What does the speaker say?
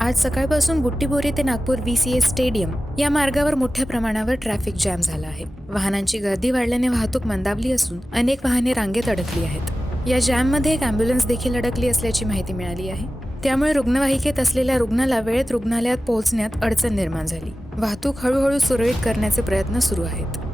आज सकाळपासून बुट्टीबोरी ते नागपूर VCS स्टेडियम या मार्गावर मोठ्या प्रमाणावर ट्रॅफिक जॅम झाला आहे. वाहनांची गर्दी वाढल्याने वाहतूक मंदावली असून अनेक वाहने रांगेत अडकली आहेत. या जॅममध्ये एक अँब्युलन्स देखील अडकली असल्याची माहिती मिळाली आहे. त्यामुळे रुग्णवाहिकेत असलेल्या रुग्णाला वेळेत रुग्णालयात पोहोचण्यात अडचण निर्माण झाली. वाहतूक हळूहळू सुरळीत करण्याचे प्रयत्न सुरू आहेत.